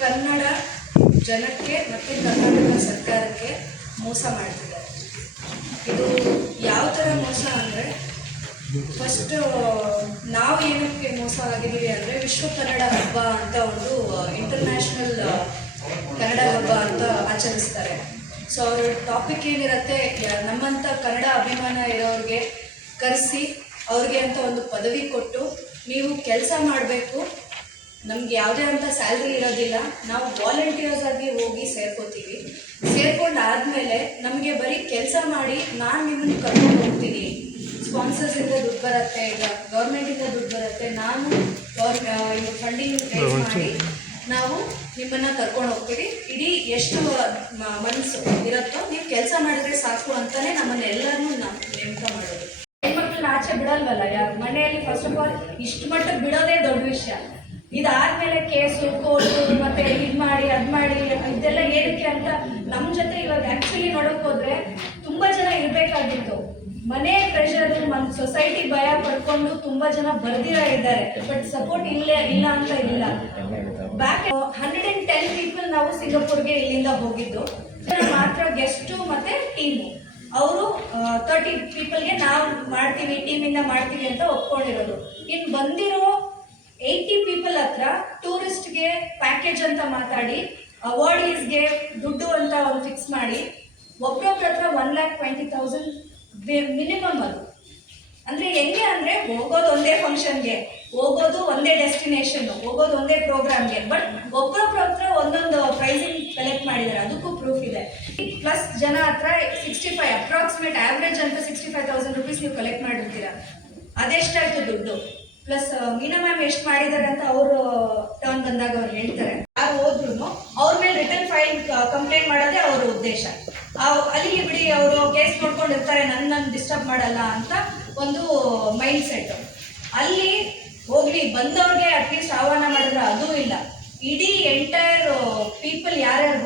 ಕನ್ನಡ ಜನಕ್ಕೆ ಮತ್ತು ಕರ್ನಾಟಕ ಸರ್ಕಾರಕ್ಕೆ ಮೋಸ ಮಾಡ್ತಿದ್ದಾರೆ. ಇದು ಯಾವ ಥರ ಮೋಸ ಅಂದರೆ ಫಸ್ಟ್ ನಾವು ಏನಕ್ಕೆ ಮೋಸ ಆಗಿದ್ದೀವಿ ಅಂದರೆ ವಿಶ್ವ ಕನ್ನಡ ಹಬ್ಬ ಅಂತ ಒಂದು ಇಂಟರ್ನ್ಯಾಷನಲ್ ಕನ್ನಡ ಹಬ್ಬ ಅಂತ ಆಚರಿಸ್ತಾರೆ. ಸೊ ಅವ್ರ ಟಾಪಿಕ್ ಏನಿರುತ್ತೆ ನಮ್ಮಂಥ ಕನ್ನಡ ಅಭಿಮಾನ ಇರೋರಿಗೆ ಕರೆಸಿ, ಅವ್ರಿಗೆ ಅಂತ ಒಂದು ಪದವಿ ಕೊಟ್ಟು, ನೀವು ಕೆಲಸ ಮಾಡಬೇಕು ನಮ್ಗೆ ಯಾವುದೇ ಅಂತ ಸ್ಯಾಲ್ರಿ ಇರೋದಿಲ್ಲ. ನಾವು ವಾಲಂಟಿಯರ್ಸ್ ಆಗಿ ಹೋಗಿ ಸೇರ್ಕೋತೀವಿ. ಸೇರ್ಕೊಂಡು ಆದಮೇಲೆ ನಮಗೆ ಬರೀ ಕೆಲಸ ಮಾಡಿ ನಾನು ನಿಮ್ಮನ್ನು ಕರ್ಕೊಂಡು ಹೋಗ್ತೀನಿ. ಸ್ಪಾನ್ಸರ್ಸ್ ಇಂದ ದುಡ್ಡು ಬರುತ್ತೆ ಈಗ ಗೌರ್ಮೆಂಟಿಂದ ದುಡ್ಡು ಬರುತ್ತೆ ನಾನು ಫಂಡಿಂಗ್ ರೈಸ್ ಮಾಡಿ ನಾವು ನಿಮ್ಮನ್ನ ಕರ್ಕೊಂಡು ಹೋಗ್ತೀವಿ. ಇಡೀ ಎಷ್ಟು ಮನಸ್ಸು ಇರುತ್ತೋ ನೀವು ಕೆಲಸ ಮಾಡಿದ್ರೆ ಸಾಕು ಅಂತಾನೆ ನಮ್ಮನ್ನ ಎಲ್ಲರನ್ನೂ ನಾವು ನೇಮಕ ಮಾಡೋದು. ಹೆಣ್ಮಕ್ಳನ್ನ ಆಚೆ ಬಿಡಲ್ವಲ್ಲ ಯಾರು ಮನೆಯಲ್ಲಿ ಫಸ್ಟ್ ಆಫ್ ಆಲ್ ಇಷ್ಟು ಮಟ್ಟ ಬಿಡೋದೇ ದೊಡ್ಡ ವಿಷಯ. ಇದಾದ್ಮೇಲೆ ಕೇಸು, ಕೋರ್ಟು, ಮತ್ತೆ ಇದು ಮಾಡಿ, ಅದ್ ಮಾಡಿ, ಇದೆಲ್ಲ ಏನಕ್ಕೆ ಅಂತ ನಮ್ ಜೊತೆ ಇವಾಗ ಆಕ್ಚುಲಿ ನೋಡಕ್ ಹೋದ್ರೆ ತುಂಬಾ ಜನ ಇರ್ಬೇಕಾಗಿತ್ತು. ಮನೆ ಪ್ರೆಷರ್ ಸೊಸೈಟಿ ಭಯ ಪಡ್ಕೊಂಡು ತುಂಬಾ ಜನ ಬರ್ದಿರ ಇದ್ದಾರೆ. ಬಟ್ ಸಪೋರ್ಟ್ ಇಲ್ಲೇ ಇಲ್ಲ ಅಂತ ಇಲ್ಲ. Back hundred and ten people ನಾವು ಸಿಂಗಾಪುರ್ಗೆ ಇಲ್ಲಿಂದ ಹೋಗಿದ್ದು. ಮಾತ್ರ ಗೆಸ್ಟು ಮತ್ತೆ ಟೀಮು ಅವರು ತರ್ಟಿ ಪೀಪಲ್ಗೆ ನಾವು ಮಾಡ್ತೀವಿ ಟೀಮಿಂದ ಮಾಡ್ತೀವಿ ಅಂತ ಒಪ್ಕೊಂಡಿರೋದು. ಇನ್ನು ಬಂದಿರೋ ಏಯ್ಟಿ ಪೀಪಲ್ ಹತ್ರ ಟೂರಿಸ್ಟ್ಗೆ ಪ್ಯಾಕೇಜ್ ಅಂತ ಮಾತಾಡಿ ಅವಾರ್ಡೀಸ್ಗೆ ದುಡ್ಡು ಅಂತ ಒಂದು ಫಿಕ್ಸ್ ಮಾಡಿ ಒಬ್ಬೊಬ್ರ ಹತ್ರ one lakh twenty thousand minimum ಅದು. ಅಂದ್ರೆ ಹೆಂಗೆ ಅಂದ್ರೆ ಹೋಗೋದು ಒಂದೇ ಫಂಕ್ಷನ್ಗೆ ಹೋಗೋದು ಒಂದೇ ಡೆಸ್ಟಿನೇಷನ್ ಹೋಗೋದು ಒಂದೇ ಪ್ರೋಗ್ರಾಮ್ಗೆ ಬಟ್ ಒಬ್ಬೊಬ್ರ ಹತ್ರ ಒಂದೊಂದು ಪ್ರೈಸಿಂಗ್ ಕಲೆಕ್ಟ್ ಮಾಡಿದ್ದಾರೆ ಅದಕ್ಕೂ ಪ್ರೂಫ್ ಇದೆ. ಪ್ಲಸ್ ಜನ ಹತ್ರ ಸಿಕ್ಸ್ಟಿ ಫೈವ್ ಅಪ್ರಾಕ್ಸಿಮೇಟ್ ಆವ್ರೇಜ್ ಅಂತ ಸಿಕ್ಸ್ಟಿ ಫೈವ್ ತೌಸಂಡ್ ರುಪೀಸ್ ನೀವು ಕಲೆಕ್ಟ್ ಮಾಡಿರ್ತೀರಾ. ಅದೆಷ್ಟಾಯ್ತು ದುಡ್ಡು? ಪ್ಲಸ್ ಮೀನಾ ಮ್ಯಾಮ್ ಎಷ್ಟು ಮಾಡಿದ್ದಾರೆ ಅಂತ ಅವರು ಟರ್ನ್ ಬಂದಾಗ ಅವ್ರು ಹೇಳ್ತಾರೆ. ಯಾರು ಹೋದ್ರು ಅವ್ರ ಮೇಲೆ ರಿಟರ್ನ್ ಫೈಲ್ ಕಂಪ್ಲೇಂಟ್ ಮಾಡೋದೇ ಅವ್ರ ಉದ್ದೇಶ. ಅಲ್ಲಿಗೆ ಬಿಡಿ, ಅವರು ಕೇಸ್ ನೋಡ್ಕೊಂಡಿರ್ತಾರೆ ನನ್ನ ಡಿಸ್ಟರ್ಬ್ ಮಾಡಲ್ಲ ಅಂತ ಒಂದು ಮೈಂಡ್ ಸೆಟ್ ಅಲ್ಲಿ ಹೋಗ್ಲಿ, ಬಂದವ್ರಿಗೆ ಅಟ್ಲೀಸ್ಟ್ ಆಹ್ವಾನ ಮಾಡಿದ್ರೆ ಅದೂ ಇಲ್ಲ. ಇಡೀ ಎಂಟೈರ್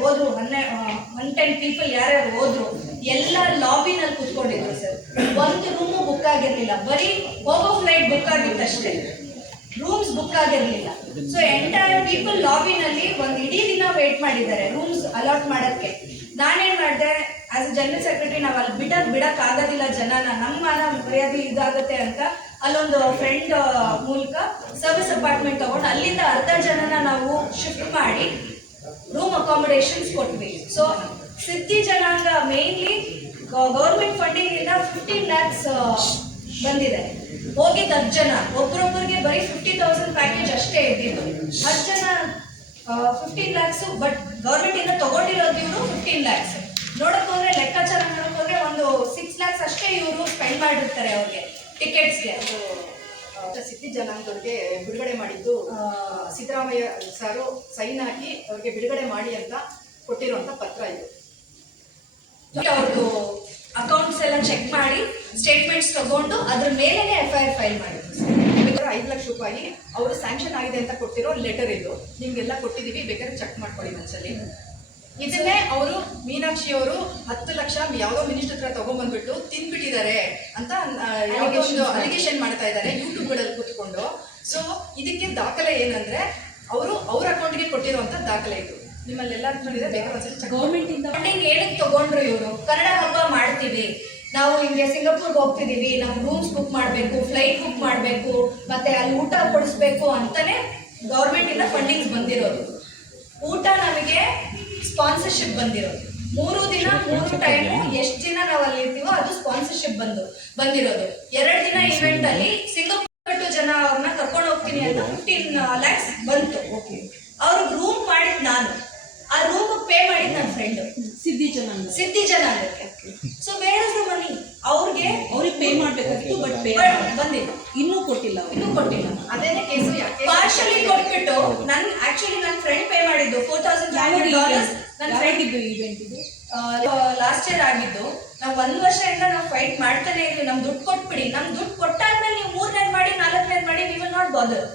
ಹೋದ್ರು ಹನ್ನೆ ಒನ್ ಟೆನ್ ಪೀಪಲ್ ಯಾರ್ಯಾರು ಹೋದ್ರು, ಎಲ್ಲ ಲಾಬಿನಲ್ಲಿ ಕುತ್ಕೊಂಡಿದ್ರು ಸರ್ ಒಂದು ರೂಮು ಬುಕ್ ಆಗಿರಲಿಲ್ಲ. ಬರೀ ಹೋಗೋ ಫ್ಲೈಟ್ ಬುಕ್ ಆಗಿತ್ತಷ್ಟೇ. ರೂಮ್ಸ್ ಬುಕ್ ಆಗಿರಲಿಲ್ಲ. ಸೊ ಎಂಟೈರ್ ಪೀಪಲ್ ಲಾಬಿನಲ್ಲಿ ಒಂದು ಇಡೀ ದಿನ ವೇಟ್ ಮಾಡಿದ್ದಾರೆ ರೂಮ್ಸ್ ಅಲಾಟ್ ಮಾಡೋಕ್ಕೆ. ನಾನೇನು ಮಾಡಿದೆ ಆಸ್ ಅ ಜನರಲ್ ಸೆಕ್ರೆಟರಿ ನಾವು ಅಲ್ಲಿ ಬಿಡಕ್ ಬಿಡಕ್ ಆಗೋದಿಲ್ಲ ಜನನ, ನಮ್ಮ ಮಾನ ಮರ್ಯಾದೆ ಇದಾಗುತ್ತೆ ಅಂತ ಅಲ್ಲೊಂದು ಫ್ರೆಂಡ್ ಮೂಲಕ ಸರ್ವಿಸ್ ಅಪಾರ್ಟ್ಮೆಂಟ್ ತಗೊಂಡು ಅಲ್ಲಿಂದ ಅರ್ಧ ಜನನ ನಾವು ಶಿಫ್ಟ್ ಮಾಡಿ ರೂಮ್ ಅಕಾಮಿಡೇಷನ್ಸ್ ಕೊಟ್ವಿ. ಸೊ ಸಿದ್ಧಿ ಜನಾಂಗ ಮೇನ್ಲಿ ಗೌರ್ಮೆಂಟ್ ಫಂಡಿಂಗ್ ಇಂದ ಫಿಫ್ಟೀನ್ ಲ್ಯಾಕ್ಸ್ ಬಂದಿದೆ. ಹೋಗಿದ್ದ ಹತ್ತು ಜನ. ಒಬ್ರೊಬ್ಬರಿಗೆ ಬರೀ ಫಿಫ್ಟಿ ತೌಸಂಡ್ ಪ್ಯಾಕೇಜ್ ಅಷ್ಟೇ ಇದ್ದಿದ್ದು. ಹತ್ತು ಜನ ಫಿಫ್ಟೀನ್ ಲ್ಯಾಕ್ಸ್ ಬಟ್ ಗೌರ್ಮೆಂಟ್ ಇಂದ ತಗೊಂಡಿರೋದು ಇವರು ಫಿಫ್ಟೀನ್ ಲ್ಯಾಕ್ಸ್ ನೋಡಕ್ ಹೋದ್ರೆ, ಲೆಕ್ಕಾಚಾರ ನೋಡಕ್ ಹೋದ್ರೆ ಒಂದು ಸಿಕ್ಸ್ ಲ್ಯಾಕ್ಸ್ ಅಷ್ಟೇ ಇವರು ಸ್ಪೆಂಡ್ ಮಾಡಿರ್ತಾರೆ ಅವ್ರಿಗೆ ಟಿಕೆಟ್ಸ್ಗೆ ಸಿದ್ಧಿ ಜನಾಂಗದವ್ರಿಗೆ ಬಿಡುಗಡೆ ಮಾಡಿದ್ದು ಸಿದ್ದರಾಮಯ್ಯ ಸಾರು ಸೈನ್ ಹಾಕಿ ಅವ್ರಿಗೆ ಬಿಡುಗಡೆ ಮಾಡಿ ಅಂತ ಕೊಟ್ಟಿರುವಂತ ಪತ್ರ ಇದು. ಅವ್ರದ್ದು ಅಕೌಂಟ್ಸ್ ಎಲ್ಲ ಚೆಕ್ ಮಾಡಿ ಸ್ಟೇಟ್ಮೆಂಟ್ಸ್ ತಗೊಂಡು ಅದ್ರ ಮೇಲೆನೆ ಎಫ್ ಐ ಆರ್ ಫೈಲ್ ಮಾಡಿದ್ರು ಐದು ಲಕ್ಷ ರೂಪಾಯಿ ಅವರು ಸ್ಯಾಂಕ್ಷನ್ ಆಗಿದೆ ಅಂತ ಕೊಟ್ಟಿರೋ ಲೆಟರ್ ಇದು. ನಿಮ್ಗೆಲ್ಲ ಕೊಟ್ಟಿದ್ದೀವಿ ಬೇಕಾದ್ರೆ ಚೆಕ್ ಮಾಡ್ಕೊಳ್ಳಿ ಒಂದ್ಸಲಿ ಇದನ್ನೇ ಅವರು ಮೀನಾಕ್ಷಿ ಅವರು ಹತ್ತು ಲಕ್ಷ ಯಾವುದೋ ಮಿನಿಸ್ಟರ್ ಹತ್ರ ತಗೊಂಡ್ಬಂದ್ಬಿಟ್ಟು ತಿಂದ್ಬಿಟ್ಟಿದ್ದಾರೆ ಅಂತ ಅಲಿಗೇಷನ್ ಮಾಡ್ತಾ ಇದ್ದಾರೆ ಯೂಟ್ಯೂಬ್ಗಳಲ್ಲಿ ಕೂತ್ಕೊಂಡು. ಸೊ ಇದಕ್ಕೆ ದಾಖಲೆ ಏನಂದ್ರೆ ಅವರು ಅವ್ರ ಅಕೌಂಟ್ಗೆ ಕೊಟ್ಟಿರುವಂತ ದಾಖಲೆ ಇದು. ನಿಮ್ಮಲ್ಲೆಲ್ಲ ಗೌರ್ಮೆಂಟ್ ಇಂದ ಫಂಡಿಂಗ್ ಏನಕ್ಕೆ ತಗೊಂಡ್ರು ಇವರು? ಕನ್ನಡ ಹಬ್ಬ ಮಾಡ್ತೀವಿ. ನಾವು ಹಿಂಗೆ ಸಿಂಗಾಪುರ್ಗೆ ಹೋಗ್ತಿದೀವಿ. ನಾವು ರೂಮ್ಸ್ ಬುಕ್ ಮಾಡಬೇಕು ಫ್ಲೈಟ್ ಬುಕ್ ಮಾಡಬೇಕು ಮತ್ತೆ ಅಲ್ಲಿ ಊಟ ಕೊಡಿಸ್ಬೇಕು ಅಂತಾನೆ ಗೌರ್ಮೆಂಟ್ ಇಂದ ಫಂಡಿಂಗ್ಸ್ ಬಂದಿರೋದು. ಊಟ ನಮಗೆ ಸ್ಪಾನ್ಸರ್ಶಿಪ್ ಬಂದಿರೋದು. ಮೂರು ದಿನ ಮೂರು ಟೈಮು ಎಷ್ಟು ದಿನ ನಾವು ಅಲ್ಲಿ ಇರ್ತೀವೋ ಅದು ಸ್ಪಾನ್ಸರ್ಶಿಪ್ ಬಂದು ಬಂದಿರೋದು. ಎರಡು ದಿನ ಇವೆಂಟ್ ಅಲ್ಲಿ ಸಿಂಗಾಪುರ್ ಜನ ಅವ್ರನ್ನ ಕರ್ಕೊಂಡು ಹೋಗ್ತೀನಿ ಅಂತ ಫಿಫ್ಟೀನ್ ಲ್ಯಾಕ್ಸ್ ಬಂತು. ಅವ್ರಿಗೆ ರೂಮ್ ಮಾಡಿದ್ ನಾನು. ಆ ರೂಮ್ ಪೇ ಮಾಡಿದ್ ನನ್ನ ಫ್ರೆಂಡ್ ಸಿದ್ಧಿ ಜನ ಸಿದ್ಧಿ ಅದಕ್ಕೆ ಸೊ ಬೇರೆ ಮನಿ. ಅವ್ರಿಗೆ ಅವ್ರಿಗೆ ಪೇ ಮಾಡ್ಬೇಕಾಗಿತ್ತು ಬಟ್ ಪೇ ಬಂದಿಲ್ಲ. ಇನ್ನೂ ಕೊಟ್ಟಿಲ್ಲ ಇನ್ನೂ ಕೊಟ್ಟಿಲ್ಲ. ಅದೇ ಕೇಸು ಯಾಕೆ? ಪಾರ್ಶಲಿ ಕೊಟ್ಬಿಟ್ಟು ನನ್ ಆಕ್ಚುಲಿ ನನ್ನ ಫ್ರೆಂಡ್ ಪೇ ಮಾಡಿದ್ದು ಫೋರ್ ತೌಸಂಡ್ ಹಂಡ್ರೆಡ್ ಡಾಲರ್ಸ್ ನನ್ನ ಫ್ರೆಂಡ್ ಯಾವಾಗಿದ್ದು ಈವೆಂಟ್ ಇದು. ಲಾಸ್ಟ್ ಇಯರ್ ಆಗಿದ್ದು. ನಾವು ಒಂದು ವರ್ಷದಿಂದ ನಾವು ಫೈಟ್ ಮಾಡ್ತಾನೆ ಇದ್ವಿ. ನಮ್ ದುಡ್ಡು ಕೊಟ್ಬಿಡಿ. ನಮ್ ದುಡ್ಡು ಕೊಟ್ಟಾದ್ಮೇಲೆ ನೀವು ಮೂರನೇದ್ ಮಾಡಿ ನಾಲ್ಕನೇದ್ ಮಾಡಿ ವಿ ವಿಲ್ ನಾಟ್ ಬಾದರ್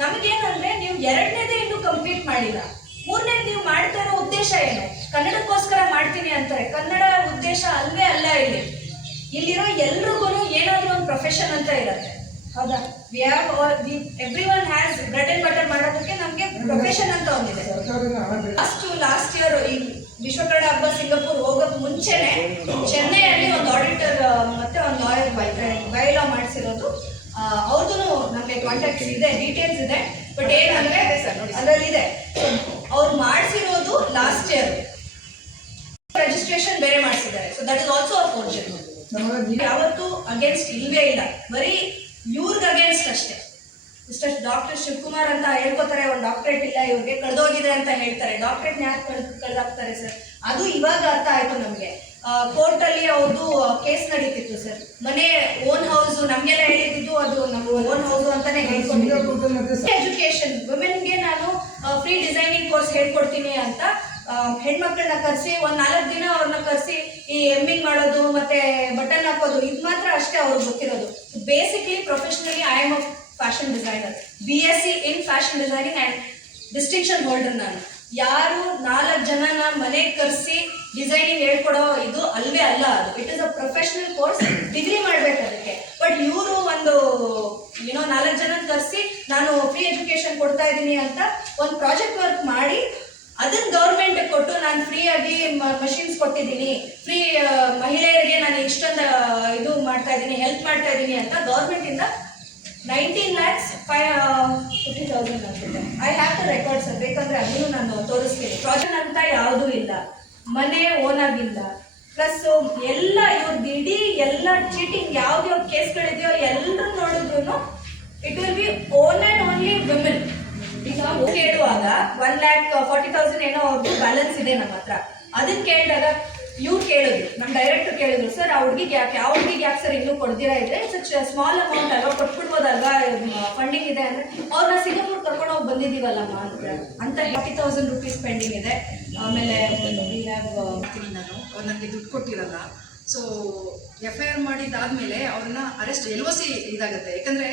ನಮಗೇನಂದ್ರೆ ನೀವು ಎರಡನೇದೇ ಇನ್ನೂ ಕಂಪ್ಲೀಟ್ ಮಾಡಿಲ್ಲ. ಮೂರನೇ ನೀವು ಮಾಡ್ತಾ ಇರೋ ಉದ್ದೇಶ ಏನು? ಕನ್ನಡಕ್ಕೋಸ್ಕರ ಮಾಡ್ತೀನಿ ಅಂತಾರೆ. ಕನ್ನಡ ಉದ್ದೇಶ ಅಲ್ವೇ ಅಲ್ಲ ಇಲ್ಲಿ. ಇಲ್ಲಿರೋ ಎಲ್ರಿಗೂ ಏನಾದ್ರೂ ಒಂದು ಪ್ರೊಫೆಷನ್ ಅಂತ ಇರುತ್ತೆ. ಹೌದಾ? We have every one has bread and butter ಮಾಡೋದಕ್ಕೆ ನಮಗೆ ಪ್ರೊಫೆಷನ್ ಅಂತ ಒಂದಿದೆ. ಲಾಸ್ಟ್ ಲಾಸ್ಟ್ ಇಯರ್ ಈ ವಿಶ್ವಕರ್ಣ ಹಬ್ಬ ಸಿಂಗಾಪುರ್ ಹೋಗೋಕ್ ಮುಂಚೆನೆ ಚೆನ್ನೈಯಲ್ಲಿ ಒಂದು ಆಡಿಟರ್ ಮತ್ತೆ ಒಂದು ಲಾಯರ್ ಬೈ ಲಾ ಮಾಡಿಸಿರೋದು. ಅವ್ರದ್ದು ನಮಗೆ ಕಾಂಟ್ಯಾಕ್ಟ್ಸ್ ಇದೆ ಡೀಟೇಲ್ಸ್ ಇದೆ. ಬಟ್ ಏನಂದ್ರೆ ಅದರಲ್ಲಿದೆ. ಅವ್ರು ಮಾಡಿಸಿರೋದು ಲಾಸ್ಟ್ ಇಯರ್ ರಿಜಿಸ್ಟ್ರೇಷನ್ ಬೇರೆ ಮಾಡಿಸಿದ್ದಾರೆ. So that is also a foreign ಯಾವತ್ತೂ ಅಗೇನ್ಸ್ಟ್ ಇಲ್ವೇ ಇಲ್ಲ. ಬರೀ ಇವ್ರಿಗೆ ಅಗೇನ್ಸ್ಟ್ ಅಷ್ಟೇ. ಇಷ್ಟಷ್ಟು ಡಾಕ್ಟರ್ ಶಿವಕುಮಾರ್ ಅಂತ ಹೇಳ್ಕೊತಾರೆ ಒಂದು ಡಾಕ್ಟ್ರೇಟ್ ಇಲ್ಲ ಇವ್ರಿಗೆ ಕಳೆದೋಗಿದೆ ಅಂತ ಹೇಳ್ತಾರೆ. ಡಾಕ್ಟ್ರೇಟ್ ಯಾಕೆ ಕಳ್ದು ಕಳ್ದಾಕ್ತಾರೆ ಸರ್ ಅದು ಇವಾಗ ಅರ್ಥ ಆಯ್ತು ನಮಗೆ. ಕೋರ್ಟಲ್ಲಿ ಅವ್ರದ್ದು ಕೇಸ್ ನಡೀತಿತ್ತು ಸರ್ ಮನೆ ಓನ್ ಹೌಸ್ ನಮಗೆಲ್ಲ ಹೇಳಿದ್ದು ಅದು ನಮ್ಮ ಓನ್ ಹೌಸ್ ಅಂತಾನೆ ಹೇಳ್ಕೊಂಡಿದ್ದು ಎಜುಕೇಶನ್ ವುಮೆನ್ಗೆ ನಾನು ಫ್ರೀ ಡಿಸೈನಿಂಗ್ ಕೋರ್ಸ್ ಹೇಳ್ಕೊಡ್ತೀನಿ ಅಂತ ಹೆಣ್ಮಕ್ಳನ್ನ ಕರೆಸಿ, ಒಂದು ನಾಲ್ಕು ದಿನ ಅವ್ರನ್ನ ಕರೆಸಿ ಈ ಎಮ್ಮಿಂಗ್ ಮಾಡೋದು, ಮತ್ತೆ ಬಟನ್ ಹಾಕೋದು, ಇದು ಮಾತ್ರ ಅಷ್ಟೇ ಅವ್ರು ಗೊತ್ತಿರೋದು. Basically professionally I am a fashion designer B S C in fashion designing and distinction holder ನಾನು. ಯಾರು ನಾಲ್ಕು ಜನನ ಮನೆಗೆ ಕರೆಸಿ ಡಿಸೈನಿಂಗ್ ಹೇಳ್ಕೊಡೋ ಇದು ಅಲ್ವೇ ಅಲ್ಲ ಅದು. It is a professional course degree ಮಾಡ್ಬೇಕು ಅದಕ್ಕೆ. ಬಟ್ ಇವರು ಒಂದು ಏನೋ ನಾಲ್ಕು ಜನ ಕರೆಸಿ ನಾನು ಫ್ರೀ ಎಜುಕೇಶನ್ ಕೊಡ್ತಾ ಇದ್ದೀನಿ ಅಂತ ಒಂದು ಪ್ರಾಜೆಕ್ಟ್ ವರ್ಕ್ ಮಾಡಿ ಅದನ್ನ ಗೌರ್ಮೆಂಟ್ ಕೊಟ್ಟು ನಾನು ಫ್ರೀ ಆಗಿ ಮಷಿನ್ಸ್ ಕೊಟ್ಟಿದ್ದೀನಿ. ಫ್ರೀ ಮಹಿಳೆಯರಿಗೆ ನಾನು ಇಷ್ಟೊಂದು ಇದು ಮಾಡ್ತಾ ಇದ್ದೀನಿ ಹೆಲ್ಪ್ ಮಾಡ್ತಾ ಇದ್ದೀನಿ ಅಂತ ಗೌರ್ಮೆಂಟ್ ಇಂದ nineteen lakhs five fifty thousand ಆಗ್ತಿದೆ I have to record sir ಬೇಕಂದ್ರೆ ಅದನ್ನು ನಾನು ತೋರಿಸ್ತೀನಿ. ಪ್ರಾಜೆಕ್ಟ್ ಅಂತ ಯಾವುದೂ ಇಲ್ಲ. ಮನೆ ಓನ್ ಆಗಿಲ್ಲ. ಪ್ಲಸ್ ಎಲ್ಲ ಇವ್ರದ್ದು ಇಡೀ ಎಲ್ಲ ಚೀಟಿಂಗ್ ಯಾವ್ದು ಯಾವ ಕೇಸ್ಗಳಿದೆಯೋ ಎಲ್ಲರೂ ನೋಡಿದ್ರು it will be one and only women ಕೇಳುವಾಗ ಒನ್ ಲ್ಯಾಕ್ ಫಾರ್ಟಿ ತೌಸಂಡ್ ಏನೋ ಅವ್ರದ್ದು ಬ್ಯಾಲೆನ್ಸ್ ಇದೆ ನಮ್ಮ ಹತ್ರ ಅದನ್ನ ಕೇಳಿದಾಗ ಇವ್ರು ಕೇಳಿದ್ರು ನಮ್ಮ ಡೈರೆಕ್ಟರ್ ಕೇಳಿದ್ರು ಸರ್ ಆ ಹುಡುಗಿಗೆ ಯಾಕೆ ಯಾವ ಹುಡುಗಿಗೆ ಯಾಕೆ ಸರ್ ಇನ್ನೂ ಕೊಡ್ದಿರಾ ಇದ್ರೆ ಸಚ್ ಸ್ಮಾಲ್ ಅಮೌಂಟ್ ಅಲ್ವಾ ಕೊಟ್ಬಿಡ್ಬೋದಲ್ವಾ ಫಂಡಿಂಗ್ ಇದೆ ಅಂದ್ರೆ ಅವ್ರನ್ನ ಸಿಂಗಾಪುರ್ ಕರ್ಕೊಂಡು ಹೋಗಿ ಬಂದಿದ್ದೀವಲ್ಲಮ್ಮ ಅಂತ ಅಂತ ಫಾರ್ಟಿ ತೌಸಂಡ್ ರುಪೀಸ್ ಪೆಂಡಿಂಗ್ ಇದೆ ಆಮೇಲೆ uh, ನಾನು ನನಗೆ ದುಡ್ಡು ಕೊಟ್ಟಿರಲ್ಲ ಸೊ ಎಫ್ ಐ ಆರ್ ಮಾಡಿದ್ದಾದ್ಮೇಲೆ ಅವ್ರನ್ನ ಅರೆಸ್ಟ್ ಎಲ್ ಒ ಸಿ ಇದಾಗುತ್ತೆ. ಯಾಕಂದ್ರೆ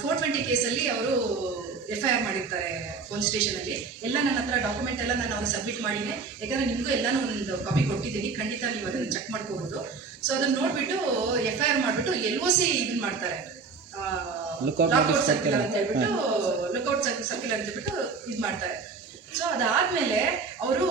ಫೋರ್ ಟ್ವೆಂಟಿ ಕೇಸಲ್ಲಿ ಅವರು ಎಫ್ ಐ ಆರ್ ಮಾಡಿರ್ತಾರೆ ಪೊಲೀಸ್ ಸ್ಟೇಷನಲ್ಲಿ. ಎಲ್ಲ ನನ್ನ ಹತ್ರ ಡಾಕ್ಯುಮೆಂಟ್ ಎಲ್ಲ ನಾನು ಅವ್ರಿಗೆ ಸಬ್ಮಿಟ್ ಮಾಡಿದ್ದೆ. ಯಾಕಂದ್ರೆ ನಿಮಗೂ ಎಲ್ಲನೂ ಒಂದು ಕಾಪಿ ಕೊಟ್ಟಿದ್ದೀನಿ. ಖಂಡಿತ ನೀವು ಅದನ್ನು ಚೆಕ್ ಮಾಡ್ಕೋಬೋದು. ಸೊ ಅದನ್ನ ನೋಡ್ಬಿಟ್ಟು ಎಫ್ ಐ ಆರ್ ಮಾಡ್ಬಿಟ್ಟು ಎಲ್ ಒ ಸಿ ಇದನ್ನ ಮಾಡ್ತಾರೆ ಲುಕ್ಔಟ್ ಅಂತ ಹೇಳ್ಬಿಟ್ಟು ಲುಕ್ಔಟ್ ಸರ್ಕಲ್ ಅಂತ ಹೇಳ್ಬಿಟ್ಟು ಇದು ಮಾಡ್ತಾರೆ. ಸೊ ಅದಾದ್ಮೇಲೆ ಅವರು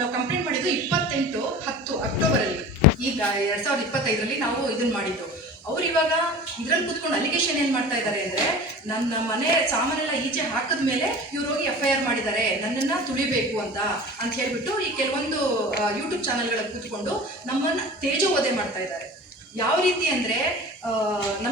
ನಾವು ಕಂಪ್ಲೇಂಟ್ ಮಾಡಿದ್ದು ಇಪ್ಪತ್ತೆಂಟು ಹತ್ತು ಅಕ್ಟೋಬರಲ್ಲಿ ಈಗ ಎರಡ್ ಸಾವಿರದ ಇಪ್ಪತ್ತೈದರಲ್ಲಿ ನಾವು ಇದನ್ನ ಮಾಡಿದ್ದು. ಅವ್ರು ಇವಾಗ ಇದ್ರಲ್ಲಿ ಕುತ್ಕೊಂಡು ಅಲಿಗೇಷನ್ ಏನ್ ಮಾಡ್ತಾ ಇದ್ದಾರೆ ಅಂದ್ರೆ, ನನ್ನ ಮನೆ ಸಾಮಾನೆಲ್ಲ ಈಚೆ ಹಾಕಿದ ಮೇಲೆ ಇವ್ರು ಹೋಗಿ ಎಫ್ ಐ ಆರ್ ಮಾಡಿದ್ದಾರೆ. ನನ್ನನ್ನ ತುಳಿಬೇಕು ಅಂತ ಅಂತ ಹೇಳ್ಬಿಟ್ಟು ಈ ಕೆಲವೊಂದು ಯೂಟ್ಯೂಬ್ ಚಾನೆಲ್ಗಳಲ್ಲಿ ಕೂತ್ಕೊಂಡು ನಮ್ಮನ್ನ ತೇಜೋವಧೆ ಮಾಡ್ತಾ ಇದ್ದಾರೆ. ಯಾವ ರೀತಿ ಅಂದ್ರೆ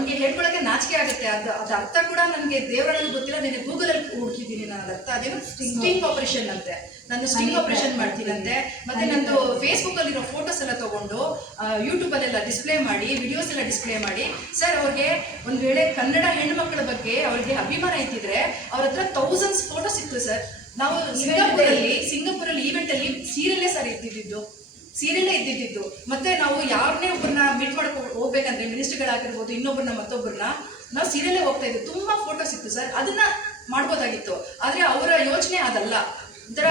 ನಮಗೆ ಹೇಳ್ಕೊಳಕ್ಕೆ ನಾಚಿಕೆ ಆಗುತ್ತೆ. ಅದು ಅದ್ರ ಅರ್ಥ ಕೂಡ ನನಗೆ ದೇವರಲ್ಲಿ ಗೊತ್ತಿಲ್ಲ. ನಿನ್ನೆ ಗೂಗಲ್ ಅಲ್ಲಿ ಹುಡುಕಿದ್ದೀನಿ ನಾನು ಅರ್ಥ. ಅದೇನು ಸ್ಟಿಂಗ್ ಆಪರೇಷನ್ ಅಂತೆ. ನಾನು ಸ್ಟಿಂಗ್ ಆಪರೇಷನ್ ಮಾಡ್ತೀನಂತೆ. ಮತ್ತೆ ನಂದು ಫೇಸ್ಬುಕ್ ಅಲ್ಲಿರೋ ಫೋಟೋಸ್ ಎಲ್ಲ ತಗೊಂಡು ಯೂಟ್ಯೂಬ್ ಅಲ್ಲೆಲ್ಲ ಡಿಸ್ಪ್ಲೇ ಮಾಡಿ ವಿಡಿಯೋಸ್ ಎಲ್ಲ ಡಿಸ್ಪ್ಲೇ ಮಾಡಿ ಸರ್ ಅವ್ರಿಗೆ ಒಂದ್ ವೇಳೆ ಕನ್ನಡ ಹೆಣ್ಮಕ್ಳ ಬಗ್ಗೆ ಅವ್ರಿಗೆ ಅಭಿಮಾನ ಇತ್ತಿದ್ರೆ ಅವ್ರ ಹತ್ರ ತೌಸಂಡ್ಸ್ ಫೋಟೋ ಸಿಕ್ತು ಸರ್ ನಾವು ಸಿಂಗಾಪುರಲ್ಲಿ ಸಿಂಗಾಪುರಲ್ಲಿ ಈವೆಂಟ್ ಅಲ್ಲಿ ಸೀರಿಯಲ್ಲೇ ಸರ್ ಇದ್ದಿದ್ದು ಸೀರಿಯಲ್ಲೇ ಇದ್ದಿದ್ದಿತ್ತು ಮತ್ತೆ ನಾವು ಯಾರನ್ನೇ ಒಬ್ಬರನ್ನ ಮೀಟ್ ಮಾಡ್ಕೊಂಡು ಹೋಗ್ಬೇಕಂದ್ರೆ ಮಿನಿಸ್ಟರ್ಗಳಾಗಿರ್ಬೋದು ಇನ್ನೊಬ್ಬರನ್ನ ಮತ್ತೊಬ್ಬರನ್ನ ನಾವು ಸೀರಿಯಲ್ಲೇ ಹೋಗ್ತಾ ಇದ್ವಿ. ತುಂಬಾ ಫೋಟೋಸ್ ಇತ್ತು ಸರ್. ಅದನ್ನ ಮಾಡ್ಬೋದಾಗಿತ್ತು. ಆದ್ರೆ ಅವರ ಯೋಚನೆ ಅದಲ್ಲ. ಒಂಥರ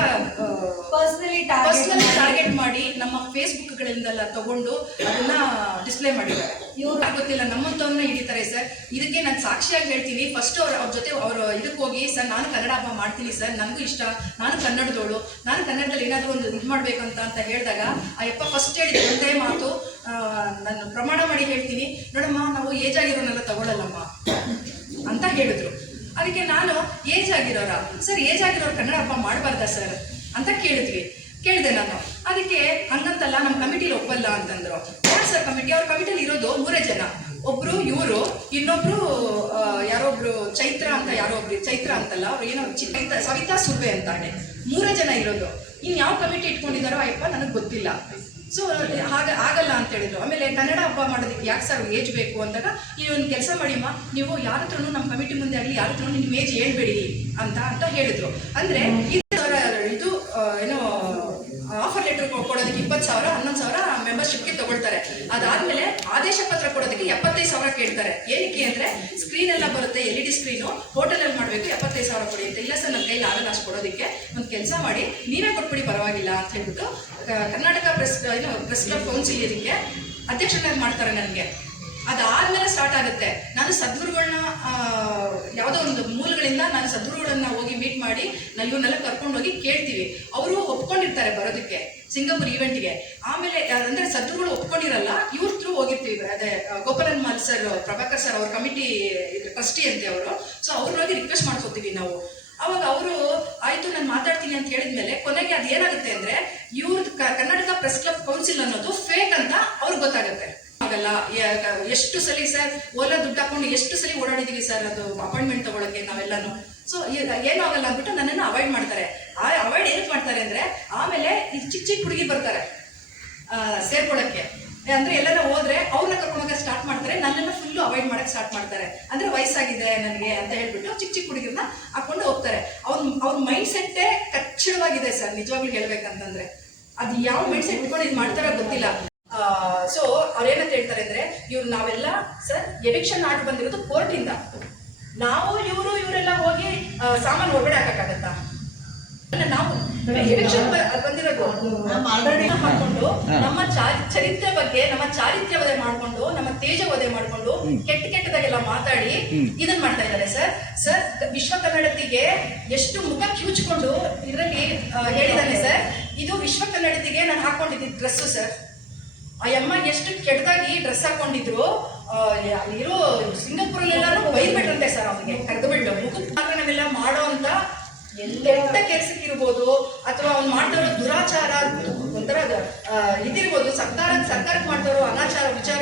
ಪರ್ಸನಲಿ ಪರ್ಸ್ನಲಿ ಟಾರ್ಗೆಟ್ ಮಾಡಿ. ನಮ್ಮ ಫೇಸ್ಬುಕ್ಗಳಿಂದೆಲ್ಲ ತಗೊಂಡು ಅದನ್ನ ಡಿಸ್ಪ್ಲೇ ಮಾಡಿದ್ದಾರೆ. ಇವ್ರು ಗೊತ್ತಿಲ್ಲ ನಮ್ಮಂತವ್ರನ್ನ ಹಿಡಿತಾರೆ ಸರ್. ಇದಕ್ಕೆ ನಾನು ಸಾಕ್ಷಿಯಾಗಿ ಹೇಳ್ತೀನಿ ಫಸ್ಟ್ ಅವ್ರ ಅವ್ರ ಜೊತೆ ಅವರು ಇದಕ್ಕೆ ಹೋಗಿ ಸರ್ ನಾನು ಕನ್ನಡ ಹಬ್ಬ ಮಾಡ್ತೀನಿ ಸರ್ ನನಗೂ ಇಷ್ಟ. ನಾನು ಕನ್ನಡದವಳು. ನಾನು ಕನ್ನಡದಲ್ಲಿ ಏನಾದರೂ ಒಂದು ಇದು ಮಾಡ್ಬೇಕಂತ ಅಂತ ಹೇಳಿದಾಗ ಆ ಯಪ್ಪ ಫಸ್ಟ್ ಹೇಳಿದ ಒಂದೇ ಮಾತು. ನಾನು ಪ್ರಮಾಣ ಮಾಡಿ ಹೇಳ್ತೀನಿ. ನೋಡಮ್ಮ ನಾವು ಏಜ್ ಆಗಿರೋನೆಲ್ಲ ತಗೊಳ್ಳಲ್ಲಮ್ಮ ಅಂತ ಹೇಳಿದ್ರು. ಅದಕ್ಕೆ ನಾನು ಏಜ್ ಆಗಿರೋರ. ಸರ್ ಏಜ್ ಆಗಿರೋರು ಕನ್ನಡ ಹಬ್ಬ ಮಾಡಬಾರ್ದಾ ಸರ್? ಅಂತ ಕೇಳಿದ್ವಿ. ಕೇಳಿದೆ ನಾನು. ಅದಕ್ಕೆ ಹಂಗಂತಲ್ಲ ನಮ್ಮ ಕಮಿಟಿಲಿ ಒಪ್ಪಲ್ಲ ಅಂತಂದ್ರು. ಯಾರು ಸರ್ ಕಮಿಟಿ? ಅವ್ರ ಕಮಿಟಿಲಿ ಇರೋದು ಮೂರೇ ಜನ. ಒಬ್ರು ಇವರು, ಇನ್ನೊಬ್ರು ಯಾರೊಬ್ರು ಚೈತ್ರ ಅಂತ ಯಾರೋ ಒಬ್ರು ಚೈತ್ರ ಅಂತಲ್ಲ, ಅವ್ರು ಏನೋ ಚೈತ್ರ- ಸವಿತಾ ಸುರ್ವೆ ಅಂತಾನೆ. ಮೂರೇ ಜನ ಇರೋದು. ಇನ್ ಯಾವ ಕಮಿಟಿ ಇಟ್ಕೊಂಡಿದಾರೋ ಅಯ್ಯಪ್ಪ, ನನಗೆ ಗೊತ್ತಿಲ್ಲ. ಸೊ ಹಾಗ, ಆಗಲ್ಲ ಅಂತ ಹೇಳಿದ್ರು. ಆಮೇಲೆ ಕನ್ನಡ ಹಬ್ಬ ಮಾಡೋದಕ್ಕೆ ಯಾಕೆ ಸರ್ ಏಜ್ ಬೇಕು ಅಂದಾಗ ನೀವು ಒಂದು ಕೆಲಸ ಮಾಡಿಮ್ಮ, ನೀವು ಯಾರ ಹತ್ರನೂ ನಮ್ಮ ಕಮಿಟಿ ಮುಂದೆ ಆಗಲಿ, ಯಾರ ಹತ್ರನೂ ನಿಮ್ಮ ಏಜ್ ಹೇಳ್ಬೇಡಿ ಅಂತ ಅಂತ ಹೇಳಿದ್ರು. ಅಂದ್ರೆ ಇದು ಏನೋ ಆಫರ್ ಲೆಟರ್ ಕೊಡೋದಕ್ಕೆ ಇಪ್ಪತ್ತು ಸಾವಿರ, ಹನ್ನೊಂದು ಸಾವಿರ ತಗೊಳ್ತಾರೆ. ಅದಾದ್ಮೇಲೆ ಆದೇಶ ಪತ್ರ ಕೊಡೋದಕ್ಕೆ ಎಪ್ಪತ್ತೈದು ಸಾವಿರ ಕೇಳ್ತಾರೆ. ಏನಕ್ಕೆ ಅಂದ್ರೆ ಸ್ಕ್ರೀನ್ ಎಲ್ಲ ಬರುತ್ತೆ L E D screen hotel ಅಲ್ಲಿ ಮಾಡಬೇಕು, ಎಪ್ಪತ್ತೈದು ಸಾವಿರ ಕೊಡಿ ಅಂತ ಇಲ್ಲ ಸರ್ ನನ್ನ ಕೈಲಿ ಆಗಲ್ಲ ಅಷ್ಟು ಕೊಡೋದಕ್ಕೆ. ಒಂದು ಕೆಲಸ ಮಾಡಿ, ನೀವೇ ಕೊಟ್ಬಿಡಿ ಪರವಾಗಿಲ್ಲ ಅಂತ ಹೇಳ್ಬಿಟ್ಟು ಕರ್ನಾಟಕ ಪ್ರೆಸ್ ಏನು ಪ್ರೆಸ್ ಕ್ಲಬ್ ಕೌನ್ಸಿಲ್ ಇದಕ್ಕೆ ಅಧ್ಯಕ್ಷರಾಗಿ ಮಾಡ್ತಾರೆ ನನಗೆ. ಅದಾದ್ಮೇಲೆ ಸ್ಟಾರ್ಟ್ ಆಗುತ್ತೆ. ನಾನು ಸದ್ಗುರುಗಳನ್ನ ಯಾವುದೋ ಒಂದು ಮೂಲಗಳಿಂದ ನಾನು ಸದ್ಗುರುಗಳನ್ನ ಹೋಗಿ ಮೀಟ್ ಮಾಡಿ ನಾವು ಇವನ್ನೆಲ್ಲ ಕರ್ಕೊಂಡೋಗಿ ಕೇಳ್ತೀವಿ. ಅವರು ಒಪ್ಕೊಂಡಿರ್ತಾರೆ ಬರೋದಕ್ಕೆ. ಸಿಂಗಾಪುರ್ ಈವೆಂಟ್ಗೆ ಆಮೇಲೆ ಅಂದ್ರೆ ಸದ್ಗಳು ಒಪ್ಕೊಂಡಿರಲ್ಲ, ಇವ್ರ ಥ್ರೂ ಹೋಗಿರ್ತೀವಿ ಅದೇ Gopalan mall sir, Prabhakar sir ಅವ್ರ ಕಮಿಟಿ ಟ್ರಸ್ಟಿ ಅಂತೆ ಅವರು. ಸೊ ಅವ್ರೊಳಗೆ ರಿಕ್ವೆಸ್ಟ್ ಮಾಡ್ಕೋತೀವಿ ನಾವು. ಅವಾಗ ಅವರು, ಆಯ್ತು, ನಾನು ಮಾತಾಡ್ತೀನಿ ಅಂತ ಹೇಳಿದ್ಮೇಲೆ ಕೊನೆಗೆ ಅದು ಏನಾಗುತ್ತೆ ಅಂದ್ರೆ ಇವ್ರದ್ದು ಕರ್ನಾಟಕ ಪ್ರೆಸ್ ಕ್ಲಬ್ ಕೌನ್ಸಿಲ್ ಅನ್ನೋದು ಫೇಕ್ ಅಂತ ಅವ್ರಿಗೆ ಗೊತ್ತಾಗುತ್ತೆ. ಆಗಲ್ಲ ಎಷ್ಟು ಸಲ ಸರ್, ಓಲಾ ದುಡ್ಡು ಹಾಕೊಂಡು ಎಷ್ಟು ಸಲ ಓಡಾಡಿದೀವಿ ಸರ್, ಅದು ಅಪಾಯಿಂಟ್ಮೆಂಟ್ ತಗೊಳಕ್ಕೆ ನಾವೆಲ್ಲಾನು. ಸೊ ಏನಾಗಲ್ಲ ಅಂದ್ಬಿಟ್ಟು ನನ್ನನ್ನು ಅವಾಯ್ಡ್ ಮಾಡ್ತಾರೆ. ಮಾಡ್ತಾರೆ ಅಂದ್ರೆ ಆಮೇಲೆ ಈ ಚಿಕ್ಕ ಚಿಕ್ಕ ಹುಡುಗಿ ಬರ್ತಾರೆ ಆ, ಸೇರ್ಕೊಳಕ್ಕೆ. ಅಂದ್ರೆ ಎಲ್ಲಾರ ಹೋದ್ರೆ ಅವ್ರನ್ನ ಕರ್ಕೊಂಡೋಗ ಸ್ಟಾರ್ಟ್ ಮಾಡ್ತಾರೆ ನನ್ನನ್ನು ಫುಲ್ಲು ಅವಾಯ್ಡ್ ಮಾಡಕ್ಕೆ ಸ್ಟಾರ್ಟ್ ಮಾಡ್ತಾರೆ. ಅಂದ್ರೆ ವಯಸ್ಸಾಗಿದೆ ನನಗೆ ಅಂತ ಹೇಳ್ಬಿಟ್ಟು ಚಿಕ್ಕ ಚಿಕ್ಕ ಹುಡುಗಿರನ್ನ ಹಾಕೊಂಡು ಹೋಗ್ತಾರೆ. ಅವ್ರ ಅವ್ರ ಮೈಂಡ್ ಸೆಟ್ಟೇ ಕಚ್ಚಿಡವಾಗಿದೆ ಸರ್ ನಿಜವಾಗ್ಲೂ ಹೇಳ್ಬೇಕಂತಂದ್ರೆ. ಅದು ಯಾವ ಮೈಂಡ್ ಸೆಟ್ ಇಟ್ಕೊಂಡು ಇದು ಮಾಡ್ತಾರೋ ಗೊತ್ತಿಲ್ಲ. ಸೊ ಅವ್ರೇನಂತ ಹೇಳ್ತಾರೆ ಅಂದ್ರೆ ಇವ್ರು ನಾವೆಲ್ಲ ಸರ್ ಎವಿಕ್ಷನ್ ಆರ್ಡರ್ ಬಂದಿರೋದು ಕೋರ್ಟಿಂದ ನಾವು ಇವರು ಇವರೆಲ್ಲ ಹೋಗಿ ಸಾಮಾನು ಹೊರಗಡೆ ಹಾಕಕ್ಕಾಗತ್ತಾ? ನಾವು ಬಂದಿರೋದು ಆಲ್ರೆಡಿ ನಮ್ಮ ಚರಿತ್ರೆ ಬಗ್ಗೆ ನಮ್ಮ ಚಾರಿತ್ರ್ಯ ವಧೆ ಮಾಡ್ಕೊಂಡು ನಮ್ಮ ತೇಜ ವಧೆ ಮಾಡ್ಕೊಂಡು ಕೆಟ್ಟ ಕೆಟ್ಟದಾಗೆಲ್ಲ ಮಾತಾಡಿ ಇದನ್ನ ಮಾಡ್ತಾ ಇದ್ದಾರೆ ಸರ್. ಸರ್ ವಿಶ್ವ ಕನ್ನಡತಿಗೆ ಎಷ್ಟು ಮುಖ ಕಿವುಚ್ಕೊಂಡು ಇದರಲ್ಲಿ ಹೇಳಿದಾನೆ ಸರ್. ಇದು ವಿಶ್ವ ಕನ್ನಡತಿಗೆ ನಾನು ಹಾಕೊಂಡಿದ್ದೀನಿ ಡ್ರೆಸ್ಸು ಸರ್. ಆ ಅಮ್ಮ ಎಷ್ಟು ಕೆಟ್ಟದಾಗಿ ಡ್ರೆಸ್ ಹಾಕೊಂಡಿದ್ರು ಇರೋ ಸಿಂಗಾಪುರಲ್ಲೆಲ್ಲಾರು ಬೈದ್ಬಿಟ್ರಂತೆ ಸರ್ ಅವ್ರಿಗೆ. ಕರೆದು ಬಿಟ್ಟು ನಾವೆಲ್ಲ ಮಾಡೋ ಅಂತ ಕೆಟ್ಟ ಕೆಲಸಕ್ಕಿರ್ಬೋದು ಅಥವಾ ಅವ್ನು ಮಾಡ್ತಾರೋ ದುರಾಚಾರ ಒಂಥರ ಇದಿರ್ಬೋದು ಸರ್ಕಾರ ಸರ್ಕಾರಕ್ಕೆ ಮಾಡ್ತಾರೋ ಅನಾಚಾರ ವಿಚಾರ